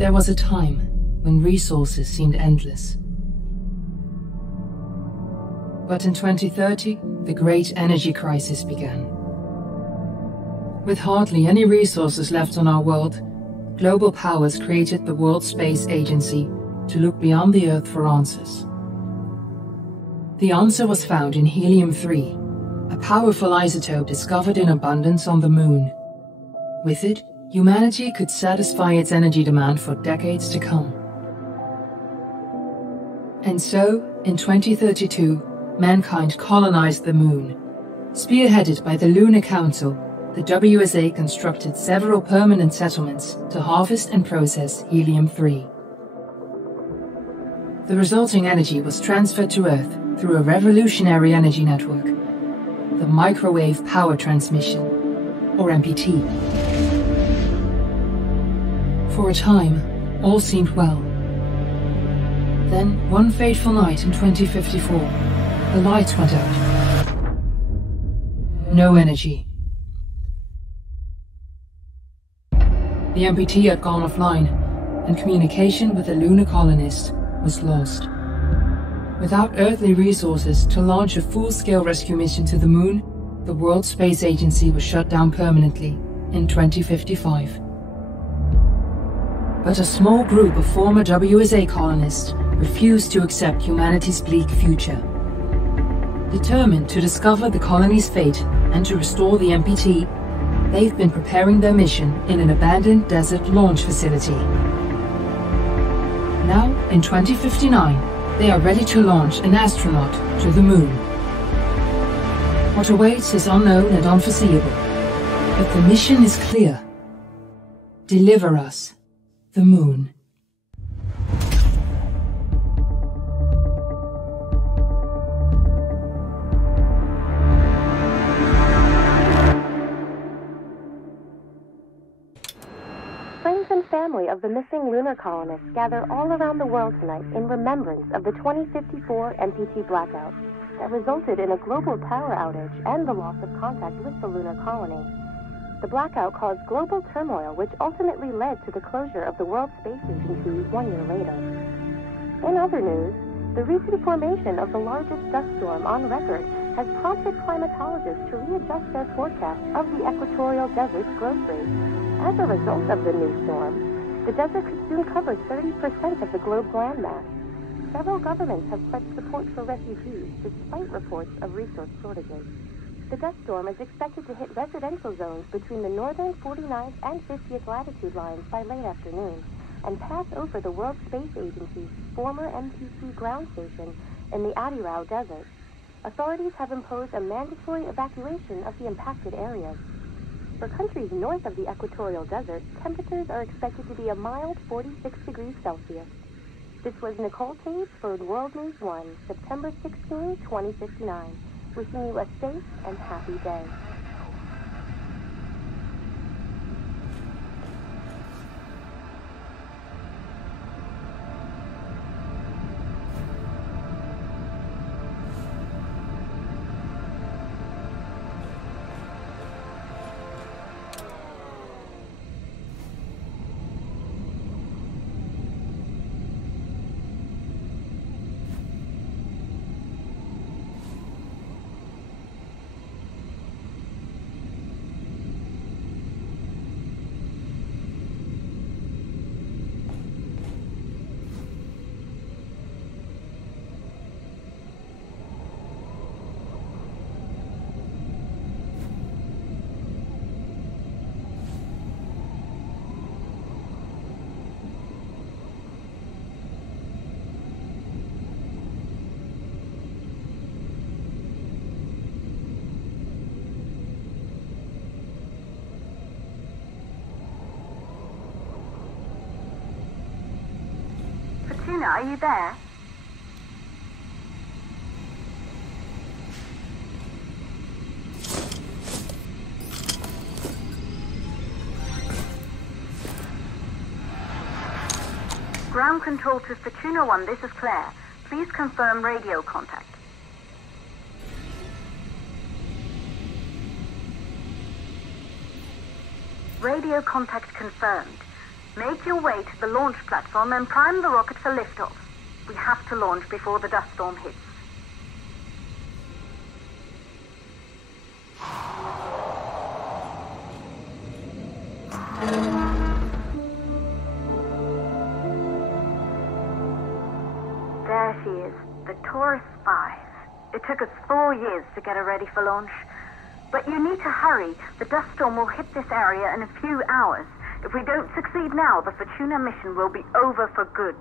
There was a time when resources seemed endless. But in 2030, the great energy crisis began. With hardly any resources left on our world, global powers created the World Space Agency to look beyond the Earth for answers. The answer was found in helium-3, a powerful isotope discovered in abundance on the Moon. With it, humanity could satisfy its energy demand for decades to come. And so, in 2032, mankind colonized the Moon. Spearheaded by the Lunar Council, the WSA constructed several permanent settlements to harvest and process helium-3. The resulting energy was transferred to Earth through a revolutionary energy network, the Microwave Power Transmission, or MPT. For a time, all seemed well. Then, one fateful night in 2054, the lights went out. No energy. The MPT had gone offline, and communication with the lunar colonist was lost. Without earthly resources to launch a full-scale rescue mission to the Moon, the World Space Agency was shut down permanently in 2055. But a small group of former WSA colonists refused to accept humanity's bleak future. Determined to discover the colony's fate and to restore the MPT, they've been preparing their mission in an abandoned desert launch facility. Now, in 2059, they are ready to launch an astronaut to the Moon. What awaits is unknown and unforeseeable, but the mission is clear. Deliver us the Moon. Friends and family of the missing lunar colonists gather all around the world tonight in remembrance of the 2054 MPT blackout that resulted in a global power outage and the loss of contact with the lunar colony. The blackout caused global turmoil, which ultimately led to the closure of the World Space Agency 1 year later. In other news, the recent formation of the largest dust storm on record has prompted climatologists to readjust their forecast of the equatorial desert's growth rate. As a result of the new storm, the desert could soon cover 30% of the globe's landmass. Several governments have pledged support for refugees, despite reports of resource shortages. The dust storm is expected to hit residential zones between the northern 49th and 50th latitude lines by late afternoon, and pass over the World Space Agency's former MPT ground station in the Adirau Desert. Authorities have imposed a mandatory evacuation of the impacted areas. For countries north of the equatorial desert, temperatures are expected to be a mild 46 degrees Celsius. This was Nicole Taves for World News 1, September 16, 2059. Wishing you a safe and happy day. Are you there? Ground control to Fortuna 1, this is Claire. Please confirm radio contact. Radio contact confirmed. Make your way to the launch platform and prime the rocket for liftoff. We have to launch before the dust storm hits. There she is, the Taurus 5. It took us 4 years to get her ready for launch. But you need to hurry. The dust storm will hit this area in a few hours. If we don't succeed now, the Fortuna mission will be over for good.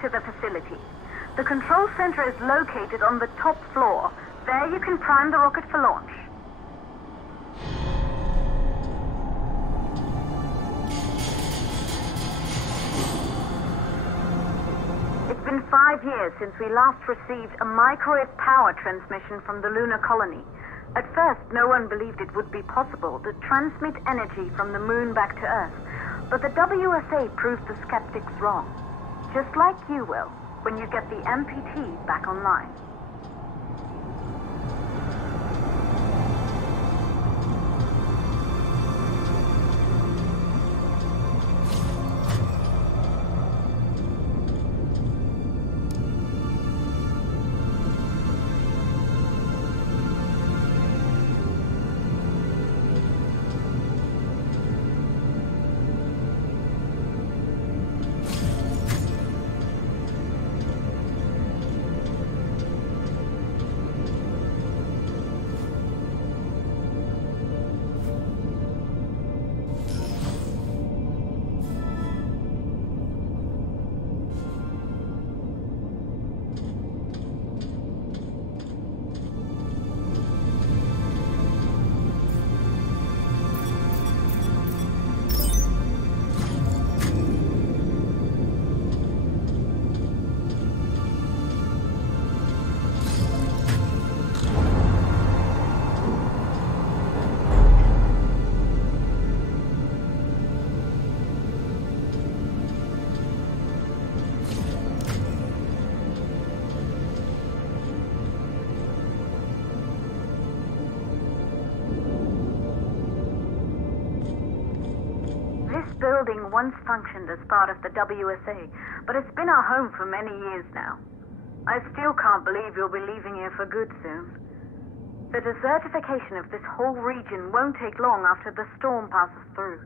To the facility. The control center is located on the top floor. There you can prime the rocket for launch. It's been 5 years since we last received a microwave power transmission from the lunar colony. At first, no one believed it would be possible to transmit energy from the moon back to Earth, but the WSA proved the skeptics wrong. Just like you will, when you get the MPT back online. building once functioned as part of the WSA, but it's been our home for many years now. I still can't believe you'll be leaving here for good soon. The desertification of this whole region won't take long after the storm passes through.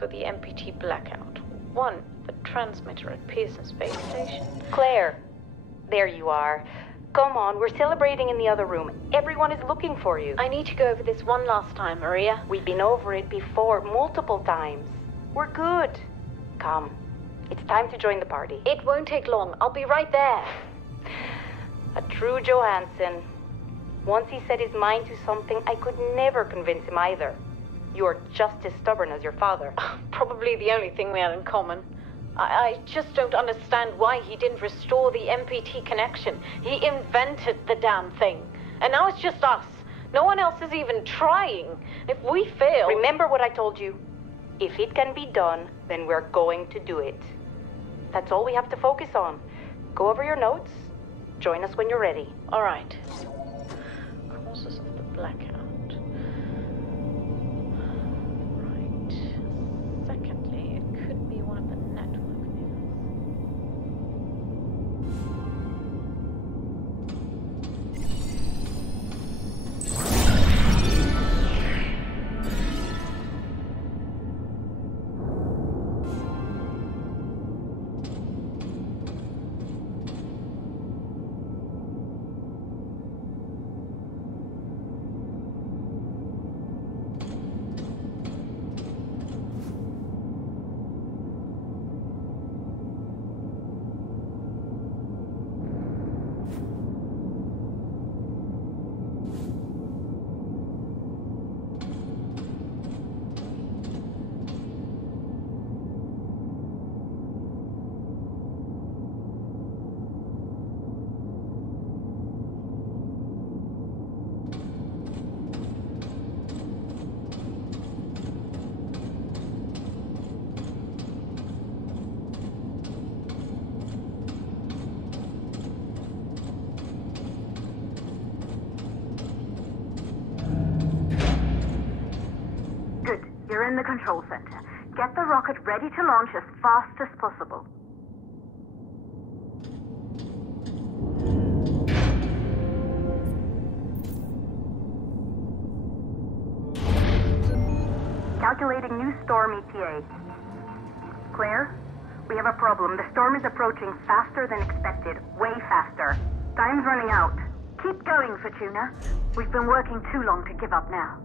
For the MPT blackout. 1, the transmitter at Pearson Space Station. Claire, there you are. Come on, we're celebrating in the other room. Everyone is looking for you. I need to go over this one last time, Maria. We've been over it before, multiple times. We're good. Come, it's time to join the party. It won't take long. I'll be right there. A true Johansson. Once he set his mind to something, I could never convince him either. You're just as stubborn as your father. Probably the only thing we had in common. I just don't understand why he didn't restore the MPT connection. He invented the damn thing. And now it's just us. No one else is even trying. If we fail... Remember what I told you. If it can be done, then we're going to do it. That's all we have to focus on. Go over your notes. Join us when you're ready. All right. Causes of the blackout. Secondly, it could be one of the network in the control center. Get the rocket ready to launch as fast as possible. Calculating new storm ETA. Clear? We have a problem. The storm is approaching faster than expected. Way faster. Time's running out. Keep going, Fortuna. We've been working too long to give up now.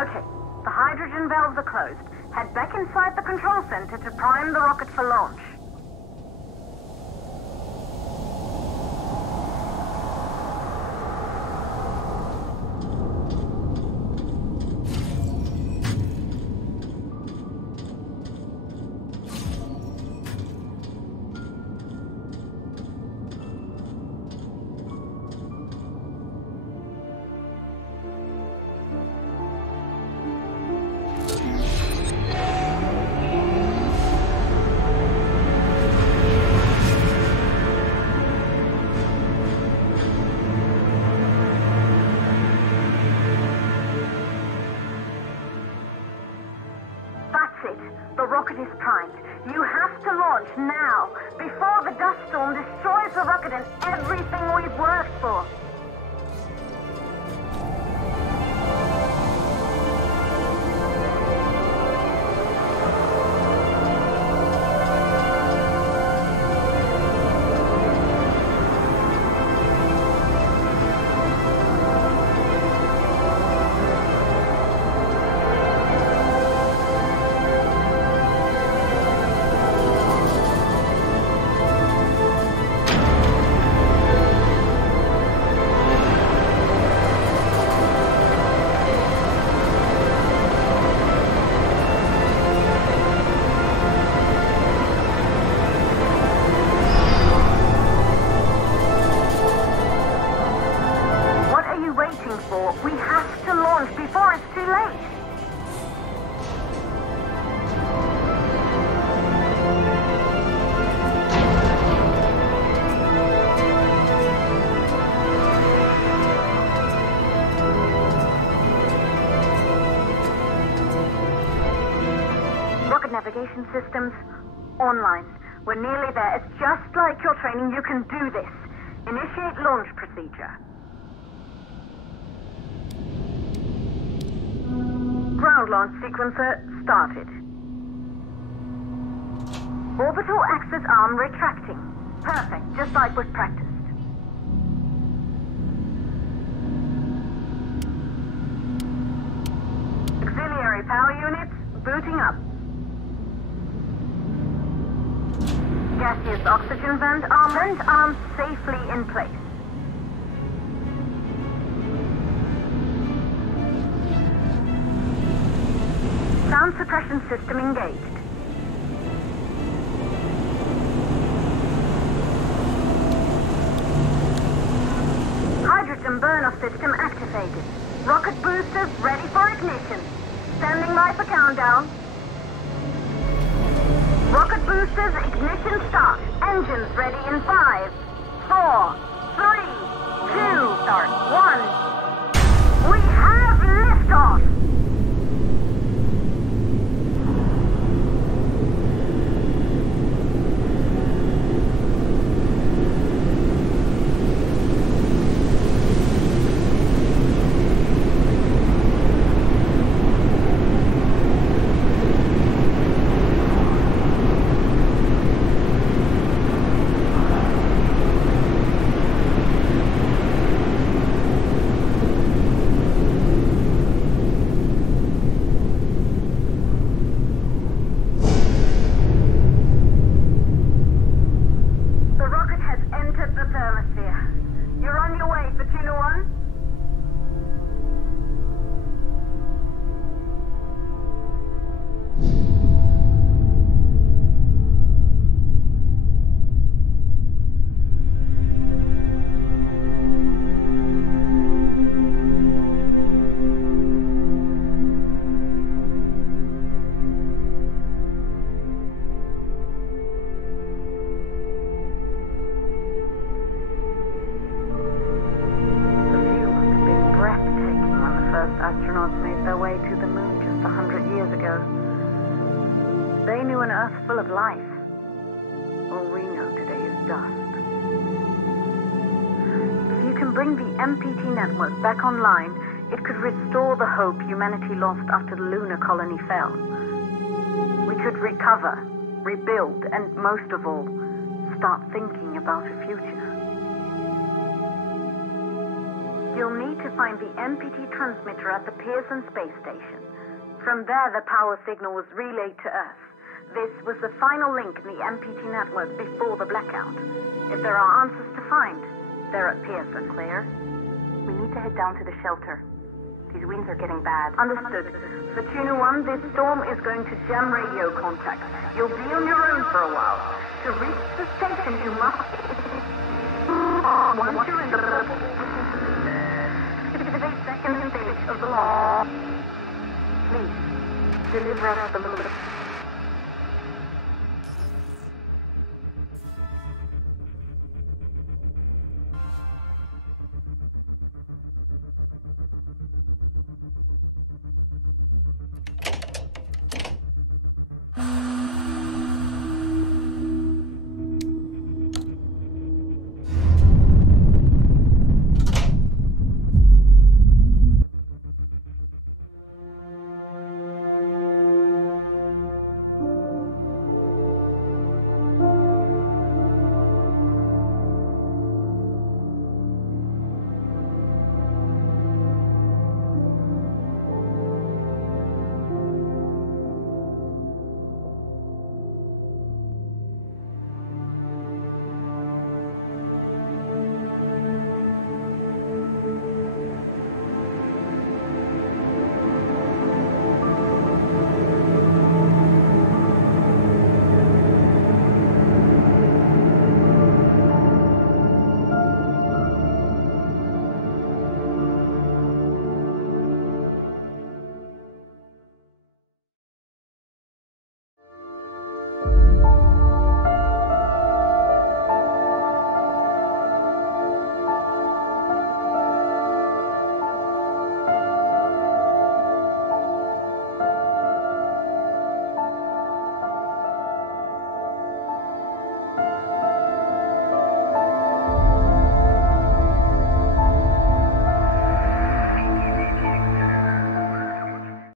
Okay, the hydrogen valves are closed. Head back inside the control center to prime the rocket for launch. The rocket is primed. You have to launch now, before the dust storm destroys the rocket and everything we've worked for. rocket navigation systems online. We're nearly there. It's just like your training. You can do this. Initiate launch procedure. Ground launch sequencer started. Orbital axis arm retracting. Perfect, just like was practiced. Auxiliary power units booting up. Gaseous oxygen vent arms safely in place. Sound suppression system engaged. Hydrogen burn-off system activated. Rocket boosters ready for ignition. Standing by for countdown. Rocket boosters ignition start. Engines ready in 5, 4, 3, 2, start 1. We have liftoff! Astronauts made their way to the moon just 100 years ago. They knew an Earth full of life. All we know today is dust. If you can bring the MPT network back online, it could restore the hope humanity lost after the lunar colony fell. We could recover, rebuild, and most of all, start thinking about a future. You'll need to find the MPT transmitter at the Pearson space station. From there, the power signal was relayed to Earth. This was the final link in the MPT network before the blackout. If there are answers to find, they're at Pearson. Claire, we need to head down to the shelter. These winds are getting bad. Understood. For Tuna 1, this storm is going to jam radio contact. You'll be on your own for a while. To reach the station, you must... Once you're in the... second stage of the launch. Please, deliver us the moon.